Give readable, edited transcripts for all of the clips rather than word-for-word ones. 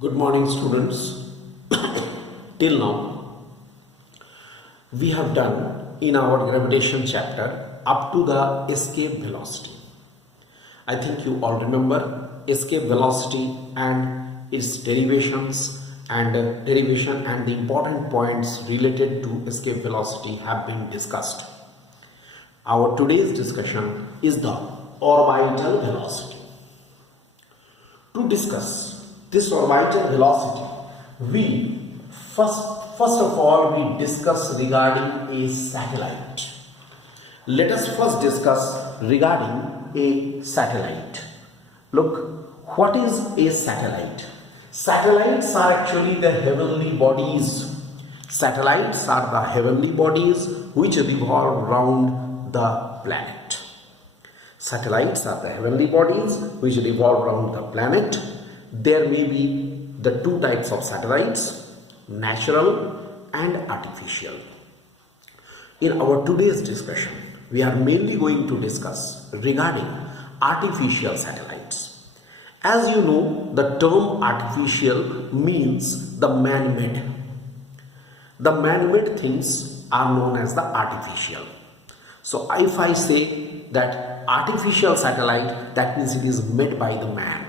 Good morning, students. Till now, we have done in our gravitation chapter up to the escape velocity. I think you all remember escape velocity and its derivations and derivation and the important points related to escape velocity have been discussed. Our today's discussion is the orbital velocity. To discuss this orbital velocity, we first of all we discuss regarding a satellite. Let us first discuss regarding a satellite. Look, what is a satellite? Satellites are actually the heavenly bodies. Satellites are the heavenly bodies which revolve around the planet. Satellites are the heavenly bodies which revolve around the planet. There may be the two types of satellites, natural and artificial. In our today's discussion, we are mainly going to discuss regarding artificial satellites. As you know, the term artificial means the man-made. The man-made things are known as the artificial. So if I say that artificial satellite, that means it is made by the man,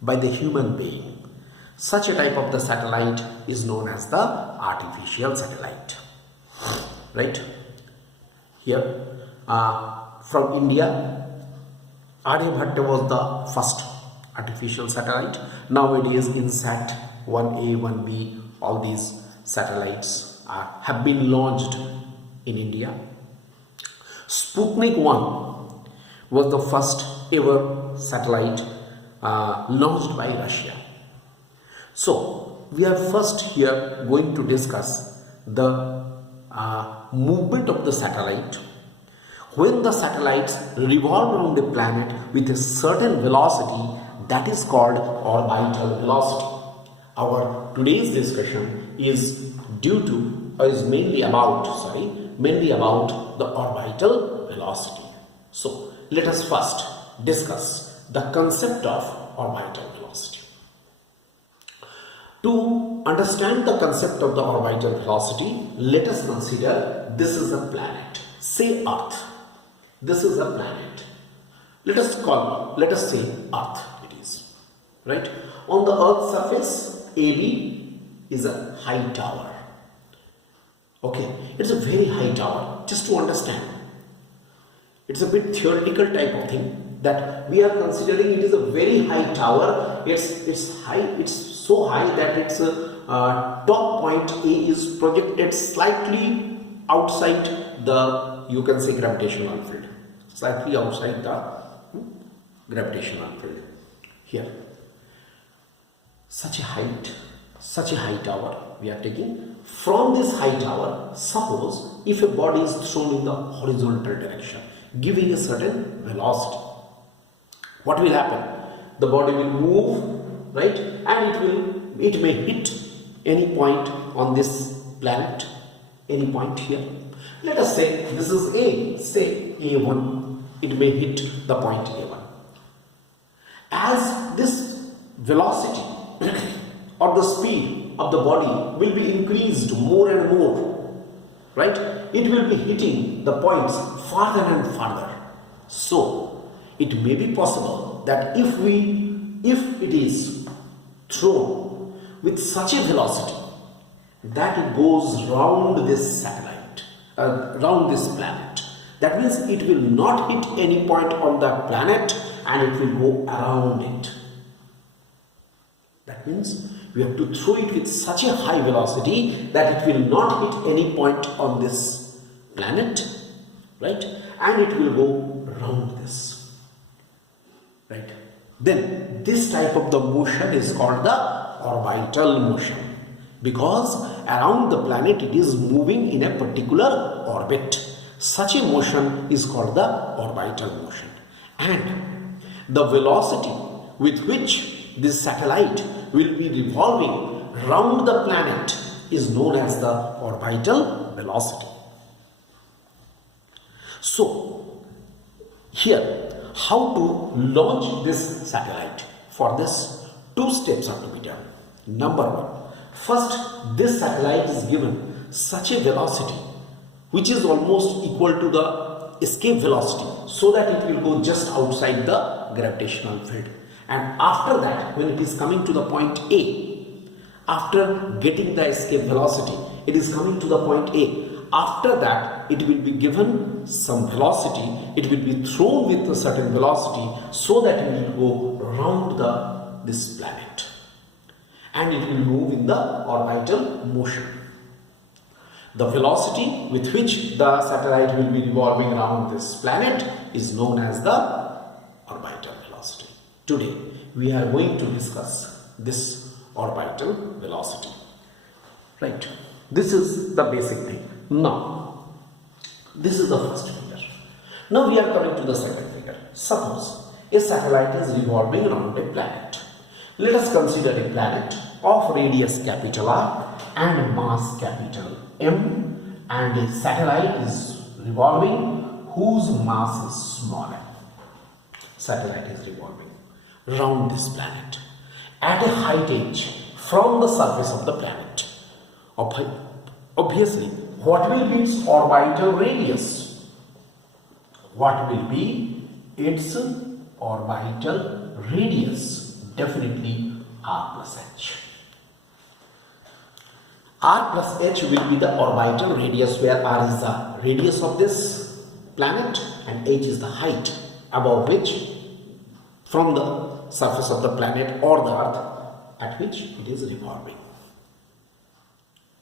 by the human being. Such a type of the satellite is known as the artificial satellite. Right? Here, from India, Aryabhatta was the first artificial satellite. Nowadays, INSAT 1A, 1B, all these satellites have been launched in India. Sputnik 1 was the first ever satellite launched by Russia. So, we are first here going to discuss the movement of the satellite. When the satellites revolve around the planet with a certain velocity, that is called orbital velocity. Our today's discussion is mainly about the orbital velocity. So, let us first discuss the concept of orbital velocity. To understand the concept of the orbital velocity, let us consider this is a planet. Say Earth. This is a planet. Let us say Earth it is. Right? On the Earth's surface, AB is a high tower. Okay, it's a very high tower. Just to understand, it's a bit theoretical type of thing that we are considering. It is a very high tower. It's high. It's so high that its top point A is projected slightly outside the, you can say, gravitational field. Slightly outside the gravitational field. Here, such a high tower we are taking. From this high tower, suppose if a body is thrown in the horizontal direction, giving a certain velocity, what will happen? The body will move, right? And it may hit any point on this planet, any point here. Let us say this is A, say A1. It may hit the point A1. As this velocity or the speed of the body will be increased more and more, right? It will be hitting the points farther and farther. So, it may be possible that if it is thrown with such a velocity that it goes round this satellite, round this planet, that means it will not hit any point on the planet and it will go around it. That means we have to throw it with such a high velocity that it will not hit any point on this planet, right? And it will go around this, right? Then this type of the motion is called the orbital motion, because around the planet it is moving in a particular orbit. Such a motion is called the orbital motion, and the velocity with which this satellite will be revolving round the planet is known as the orbital velocity. So, here, how to launch this satellite? For this, two steps have to be done. Number one, first this satellite is given such a velocity which is almost equal to the escape velocity, so that it will go just outside the gravitational field. And after that, when it is coming to the point A, after getting the escape velocity, it is coming to the point A. After that, it will be given some velocity, it will be thrown with a certain velocity, so that it will go around this planet, and it will move in the orbital motion. The velocity with which the satellite will be revolving around this planet is known as the orbital velocity. Today, we are going to discuss this orbital velocity. Right. This is the basic thing. Now, this is the first figure. Now we are coming to the second figure. Suppose a satellite is revolving around a planet. Let us consider a planet of radius capital R and mass capital M, and a satellite is revolving whose mass is small m. Satellite is revolving around this planet at a height h from the surface of the planet. Obviously, what will be its orbital radius? What will be its orbital radius? Definitely r plus h. R plus h will be the orbital radius, where r is the radius of this planet and h is the height above which, from the surface of the planet or the earth, at which it is revolving.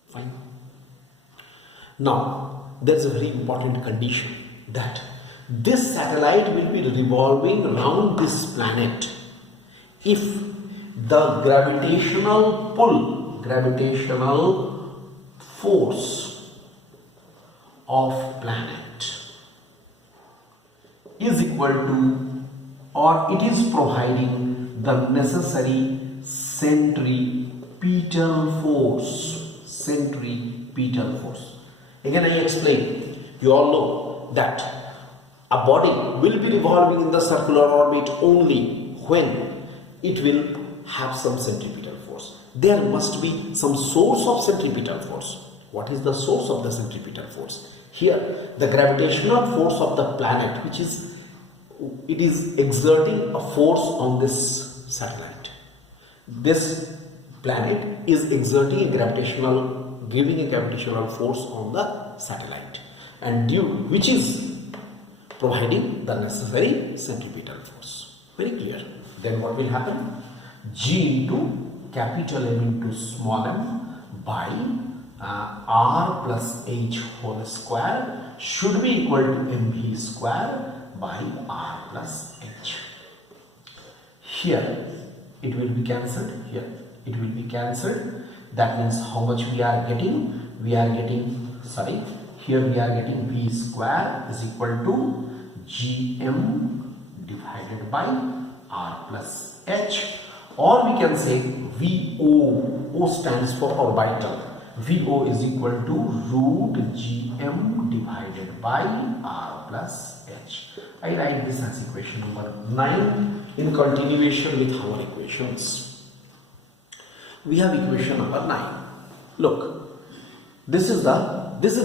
Fine. Now, there is a very important condition, that this satellite will be revolving around this planet if the gravitational force of planet is equal to, or it is providing the necessary centripetal force. Again, I explain. You all know that a body will be revolving in the circular orbit only when it will have some centripetal force. There must be some source of centripetal force. What is the source of the centripetal force? Here, the gravitational force of the planet, it is exerting a force on this satellite. This planet is exerting giving a gravitational force on the satellite, and which is providing the necessary centripetal force. Very clear. Then what will happen? G into capital M into small m by r plus h whole square should be equal to mv square by r plus h. Here it will be cancelled. Here it will be cancelled. That means how much we are getting? Here we are getting v square is equal to gm divided by r plus h, or we can say VO. O stands for orbital. VO is equal to root gm divided by r plus h. I write this as equation number 9 in continuation with our equations. We have equation number 9. Look, this is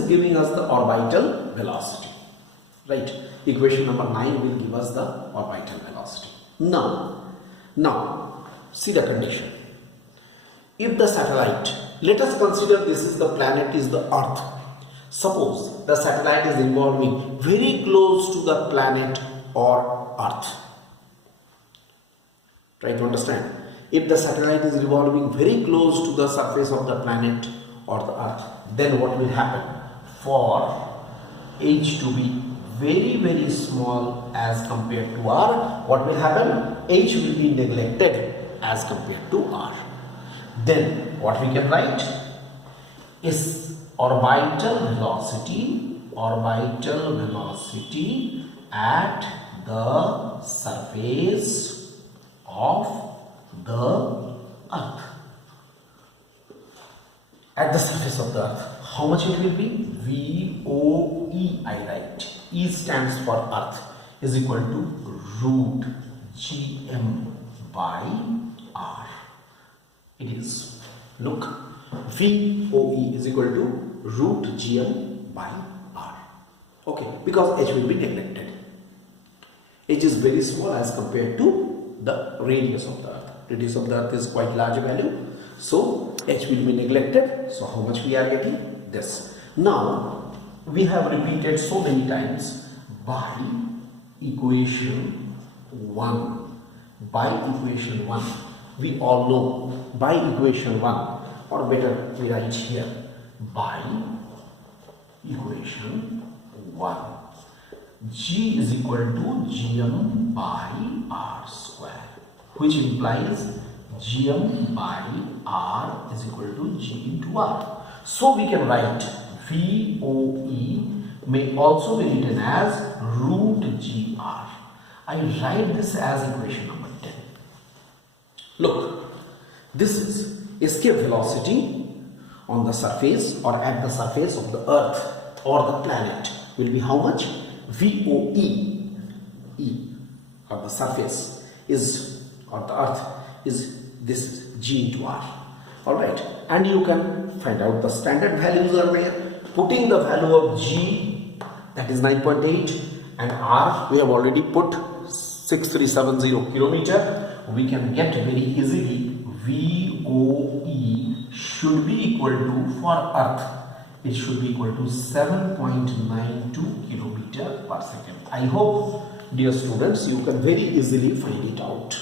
giving us the orbital velocity, right? Equation number 9 will give us the orbital velocity. Now, see the condition. If the satellite, let us consider this is the planet, is the earth. Suppose the satellite is revolving very close to the planet or earth. Try to understand. If the satellite is revolving very close to the surface of the planet or the earth, then what will happen? For h to be very, very small as compared to r, what will happen? H will be neglected as compared to r. Then what we can write is orbital velocity at the surface of the earth. At the surface of the earth, how much it will be? VOE, I write. E stands for earth, is equal to root gm by r. It is, look, VOE is equal to root GM by R. Okay, because H will be neglected. H is very small as compared to the radius of the earth. Radius of the earth is quite large value. So H will be neglected. So how much we are getting? This. Now we have repeated so many times by equation 1. By equation 1. We all know by equation 1, or better we write here by equation 1. G is equal to Gm by R square, which implies Gm by R is equal to G into R. So we can write VOE may also be written as root GR. I write this as equation number 10. Look, this is escape velocity on the surface or at the surface of the earth or the planet will be how much? VOE, E, or the surface is, or the earth is, this is G into R. Alright, and you can find out the standard values are there. Putting the value of G, that is 9.8, and R we have already put 6370 kilometer. We can get very easily VOE should be equal to, for earth, it should be equal to 7.92 kilometer per second. I hope, dear students, you can very easily find it out.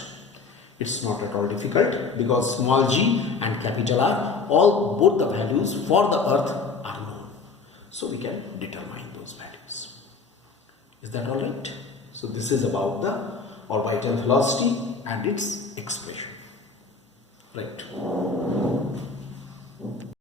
It's not at all difficult because small g and capital R, both the values for the earth are known. So we can determine those values. Is that all right? So this is about the orbital velocity and its expression. Right.